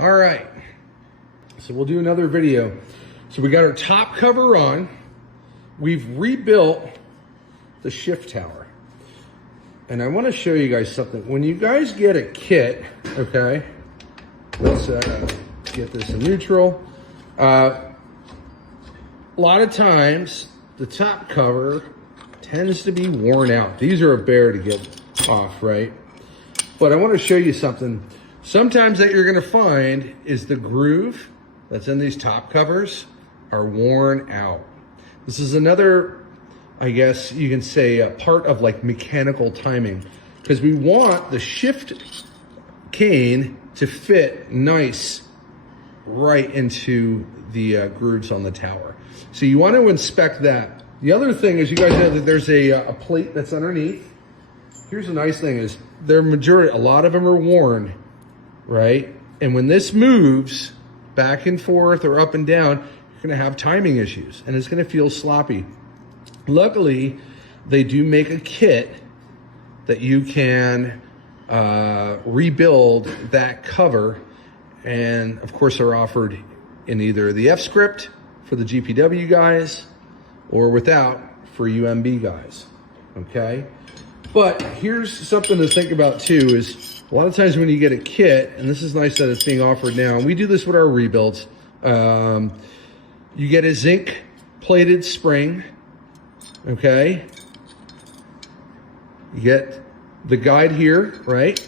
All right, so we'll do another video. So we got our top cover on. We've rebuilt the shift tower. And I want to show you guys something. When you guys get a kit, okay, let's get this in neutral. A lot of times the top cover tends to be worn out. These are a bear to get off, right? But I want to show you something. Sometimes that you're going to find is the groove that's in these top covers are worn out. This is another, I guess you can say, a part of like mechanical timing, because we want the shift cane to fit nice right into the grooves on the tower. So you want to inspect that. The other thing is, you guys know that there's a plate that's underneath. Here's the nice thing is, a lot of them are worn, right? And when this moves back and forth or up and down, you're gonna have timing issues and it's gonna feel sloppy. Luckily, they do make a kit that you can rebuild that cover, and of course are offered in either the F script for the GPW guys or without for UMB guys, okay? But here's something to think about too, is a lot of times when you get a kit, and this is nice that it's being offered now, and we do this with our rebuilds, you get a zinc plated spring, okay? You get the guide here, right?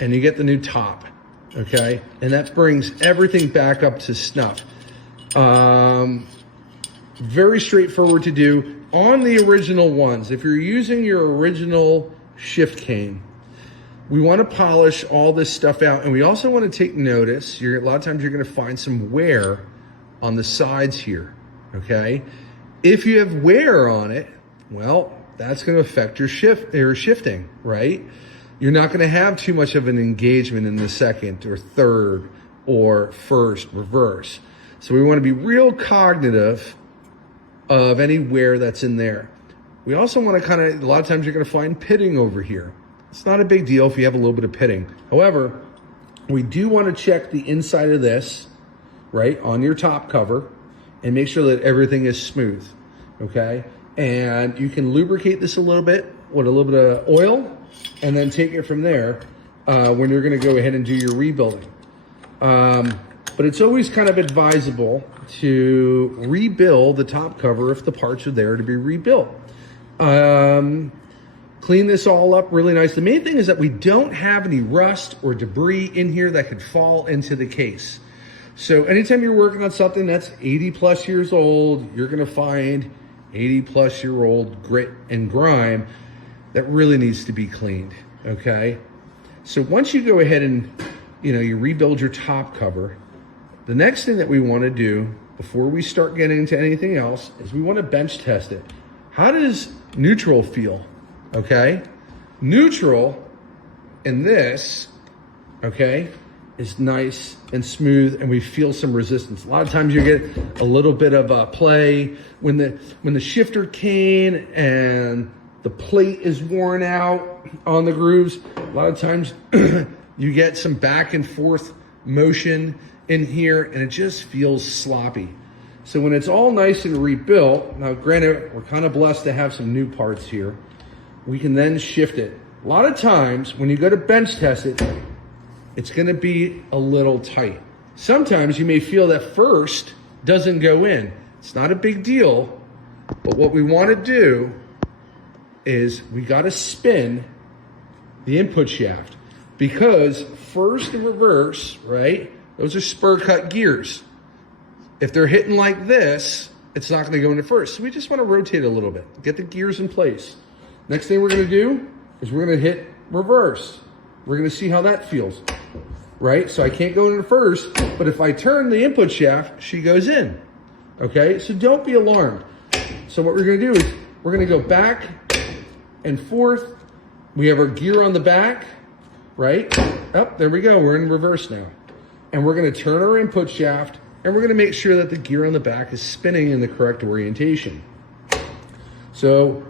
And you get the new top, okay? And that brings everything back up to snuff. Very straightforward to do. On the original ones, if you're using your original shift cane, we want to polish all this stuff out, and we also want to take notice. A lot of times you're going to find some wear on the sides here, okay? If you have wear on it, well, that's going to affect your shifting, right? You're not going to have too much of an engagement in the second or third or first reverse. So we want to be real cognitive of any wear that's in there. We also want to a lot of times you're going to find pitting over here. It's not a big deal if you have a little bit of pitting. However, we do want to check the inside of this, right, on your top cover, and make sure that everything is smooth, okay? And you can lubricate this a little bit with a little bit of oil, and then take it from there when you're going to go ahead and do your rebuilding. But it's always kind of advisable to rebuild the top cover if the parts are there to be rebuilt. Clean this all up really nice. The main thing is that we don't have any rust or debris in here that could fall into the case. So anytime you're working on something that's 80 plus years old, you're gonna find 80 plus year old grit and grime that really needs to be cleaned, okay? So once you go ahead and you rebuild your top cover, the next thing that we want to do before we start getting into anything else is we want to bench test it. How does neutral feel? Okay, neutral in this, okay, is nice and smooth, and we feel some resistance. A lot of times you get a little bit of play when the shifter cane and the plate is worn out on the grooves. A lot of times you get some back and forth motion in here, and it just feels sloppy. So when it's all nice and rebuilt, now granted, we're kind of blessed to have some new parts here, we can then shift it. A lot of times when you go to bench test it, it's gonna be a little tight. Sometimes you may feel that first doesn't go in. It's not a big deal, but what we wanna do is we gotta spin the input shaft, because first and reverse, right? Those are spur cut gears. If they're hitting like this, it's not gonna go into first. So we just wanna rotate a little bit, get the gears in place. Next thing we're gonna do is we're gonna hit reverse. We're gonna see how that feels, right? So I can't go into first, but if I turn the input shaft, she goes in, okay? So don't be alarmed. So what we're gonna do is we're gonna go back and forth. We have our gear on the back, right? Oh, there we go, we're in reverse now. And we're gonna turn our input shaft, and we're gonna make sure that the gear on the back is spinning in the correct orientation. So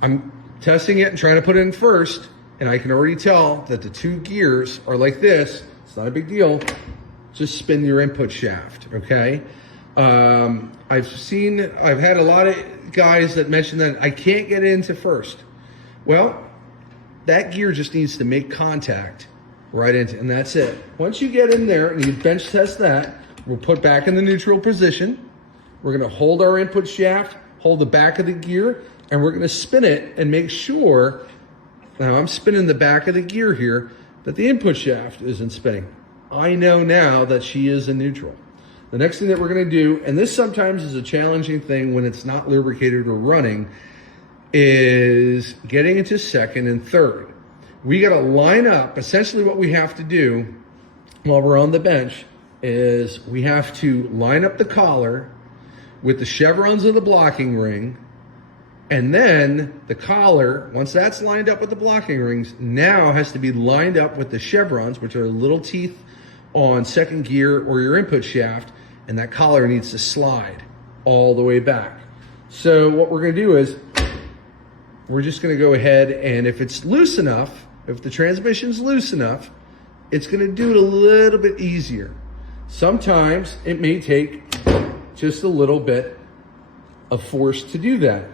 I'm testing it and trying to put it in first, and I can already tell that the two gears are like this. It's not a big deal. just spin your input shaft, okay? I've had a lot of guys that mention that I can't get into first. Well, that gear just needs to make contact right into, and that's it. Once you get in there and you bench test that, we'll put back in the neutral position. We're gonna hold our input shaft, hold the back of the gear, and we're gonna spin it and make sure, now I'm spinning the back of the gear here, that the input shaft isn't spinning. I know now that she is in neutral. The next thing that we're gonna do, and this sometimes is a challenging thing when it's not lubricated or running, is getting into second and third. We gotta line up, essentially what we have to do while we're on the bench is we have to line up the collar with the chevrons of the blocking ring, and then the collar, once that's lined up with the blocking rings, now has to be lined up with the chevrons, which are little teeth on second gear or your input shaft, and that collar needs to slide all the way back. So what we're gonna do is, we're just gonna go ahead, and if it's loose enough, if the transmission's loose enough, it's gonna do it a little bit easier. Sometimes it may take just a little bit of force to do that.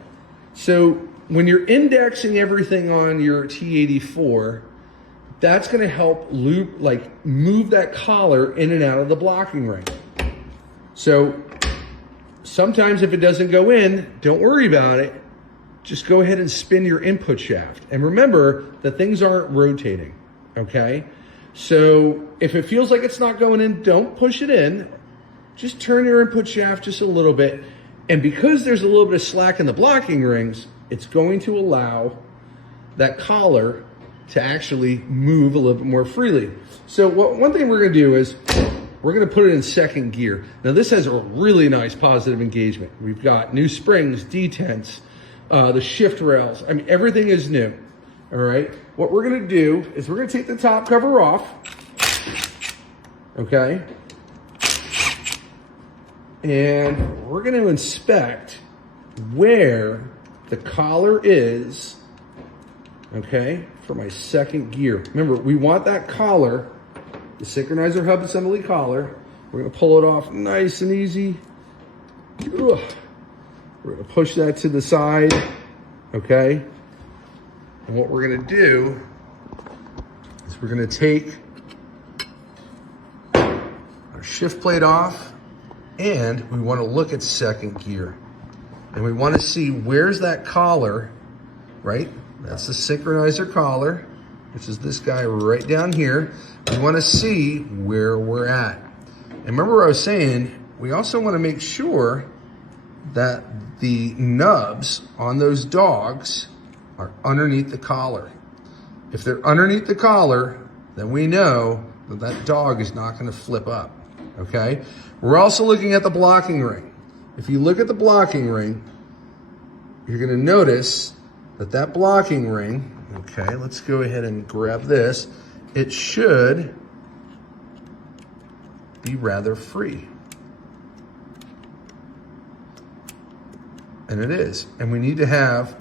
So when you're indexing everything on your T84, that's gonna help move that collar in and out of the blocking ring. So sometimes if it doesn't go in, don't worry about it. Just go ahead and spin your input shaft. And remember that things aren't rotating, okay? So if it feels like it's not going in, don't push it in. Just turn your input shaft just a little bit. And because there's a little bit of slack in the blocking rings, it's going to allow that collar to actually move a little bit more freely. So one thing we're gonna do is, we're gonna put it in second gear. Now this has a really nice positive engagement. We've got new springs, detents, the shift rails. I mean, everything is new, all right? What we're gonna do is we're gonna take the top cover off, okay? And we're gonna inspect where the collar is, okay, for my second gear. Remember, we want that collar, the synchronizer hub assembly collar. We're gonna pull it off nice and easy. Ugh. We're gonna push that to the side, okay? And what we're gonna do is we're gonna take our shift plate off, and we wanna look at second gear. And we wanna see where's that collar, right? That's the synchronizer collar, which is this guy right down here. We wanna see where we're at. And remember what I was saying, we also wanna make sure that the nubs on those dogs are underneath the collar. If they're underneath the collar, then we know that that dog is not gonna flip up, okay? We're also looking at the blocking ring. If you look at the blocking ring, you're gonna notice that that blocking ring, okay, let's go ahead and grab this. It should be rather free. And it is. And we need to have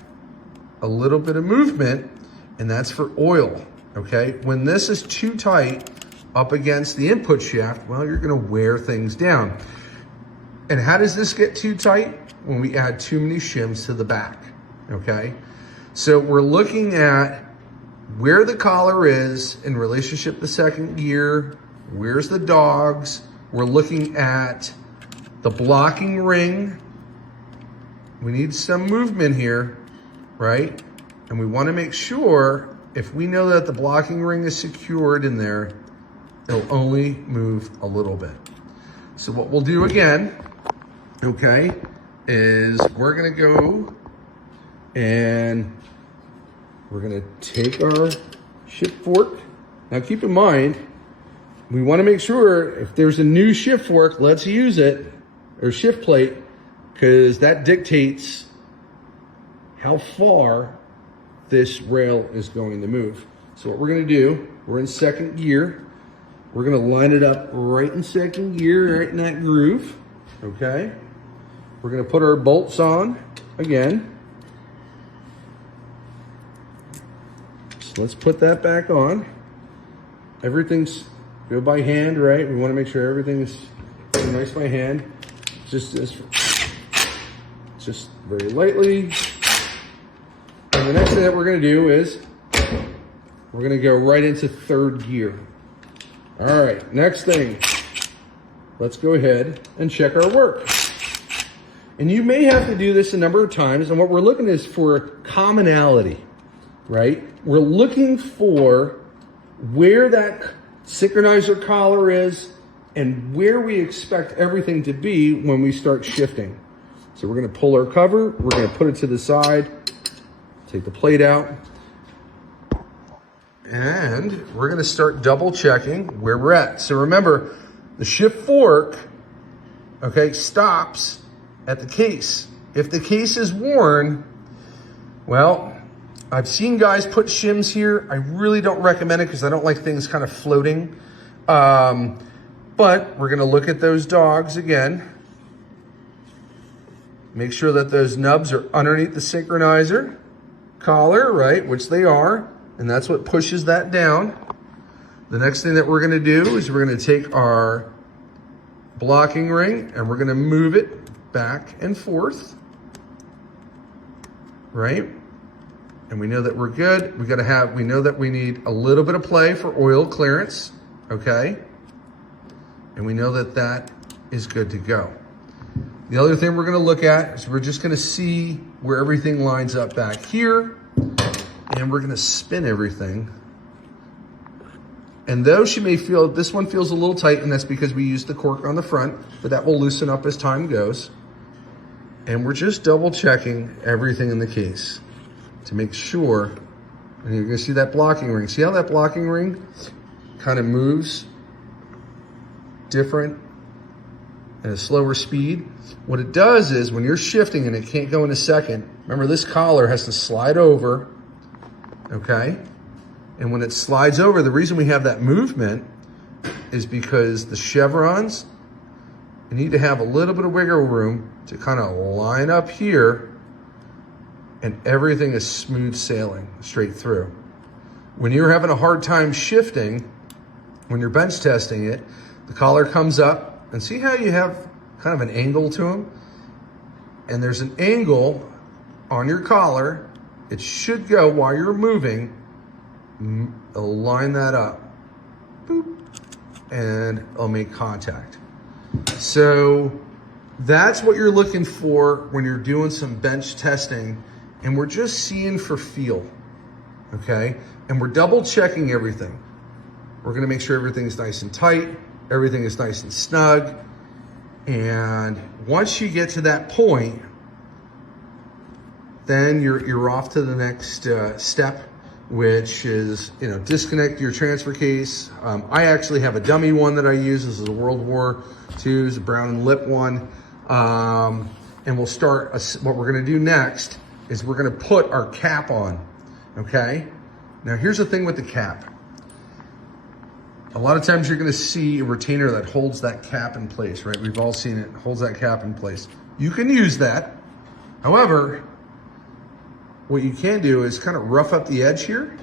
a little bit of movement, and that's for oil, okay? When this is too tight up against the input shaft, well, you're gonna wear things down. And how does this get too tight? When we add too many shims to the back, okay? So we're looking at where the collar is in relationship to second gear, where's the dogs, we're looking at the blocking ring. We need some movement here, right? And we wanna make sure, if we know that the blocking ring is secured in there, it'll only move a little bit. So what we'll do again, okay, is we're gonna go and we're gonna take our shift fork. Now keep in mind, we wanna make sure if there's a new shift fork, let's use it, or shift plate, because that dictates how far this rail is going to move. So what we're gonna do, we're in second gear. We're gonna line it up right in second gear, right in that groove, okay? We're gonna put our bolts on again. So let's put that back on. Everything's go by hand, right? We want to make sure everything is nice by hand. Just very lightly. And the next thing that we're going to do is we're going to go right into third gear. All right, next thing. Let's go ahead and check our work. And you may have to do this a number of times. And what we're looking is for commonality, right? We're looking for where that synchronizer collar is and where we expect everything to be when we start shifting. So we're going to pull our cover. We're going to put it to the side, take the plate out, and we're going to start double checking where we're at. So remember, the shift fork, okay, stops at the case. If the case is worn, well, I've seen guys put shims here. I really don't recommend it because I don't like things kind of floating. But we're going to look at those dogs again. Make sure that those nubs are underneath the synchronizer collar, right, which they are, and that's what pushes that down. The next thing that we're going to do is we're going to take our blocking ring and we're going to move it back and forth, right? And we know that we're good. We know that we need a little bit of play for oil clearance, okay? And we know that that is good to go. The other thing we're going to look at is we're just going to see where everything lines up back here, and we're going to spin everything. And though she may feel, this one feels a little tight, and that's because we used the cork on the front, but that will loosen up as time goes. And we're just double checking everything in the case to make sure, and you're gonna see that blocking ring. See how that blocking ring kind of moves different at a slower speed? What it does is when you're shifting and it can't go in a second, remember this collar has to slide over, okay? And when it slides over, the reason we have that movement is because the chevrons, you need to have a little bit of wiggle room to kind of line up here, and everything is smooth sailing straight through. When you're having a hard time shifting, when you're bench testing it, the collar comes up, and see how you have kind of an angle to them? And there's an angle on your collar. It should go while you're moving. It'll line that up, boop, and it'll make contact. So that's what you're looking for when you're doing some bench testing, and we're just seeing for feel, okay? And we're double checking everything. We're gonna make sure everything's nice and tight, everything is nice and snug, and once you get to that point, then you're off to the next step, which is, disconnect your transfer case. I actually have a dummy one that I use. This is a World War II, it's a brown and lip one. And we'll start, what we're gonna do next is we're gonna put our cap on, okay? Now here's the thing with the cap. A lot of times you're gonna see a retainer that holds that cap in place, right? We've all seen it, holds that cap in place. You can use that. However, what you can do is kind of rough up the edge here.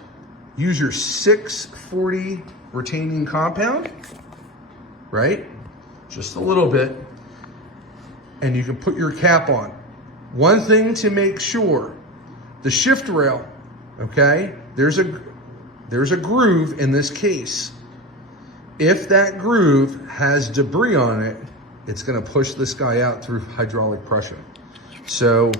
Use your 640 retaining compound, right? Just a little bit. And you can put your cap on. One thing to make sure, the shift rail, okay? There's a groove in this case. If that groove has debris on it, it's gonna push this guy out through hydraulic pressure. So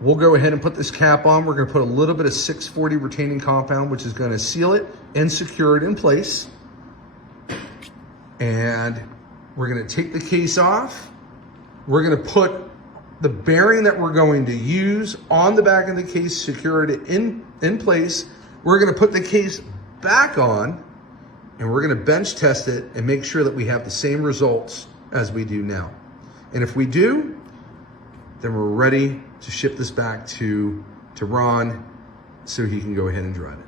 we'll go ahead and put this cap on. We're gonna put a little bit of 640 retaining compound, which is gonna seal it and secure it in place. And we're gonna take the case off. We're gonna put the bearing that we're going to use on the back of the case, secure it in place. We're gonna put the case back on, and we're gonna bench test it and make sure that we have the same results as we do now. And if we do, then we're ready to ship this back to Ron so he can go ahead and drive it.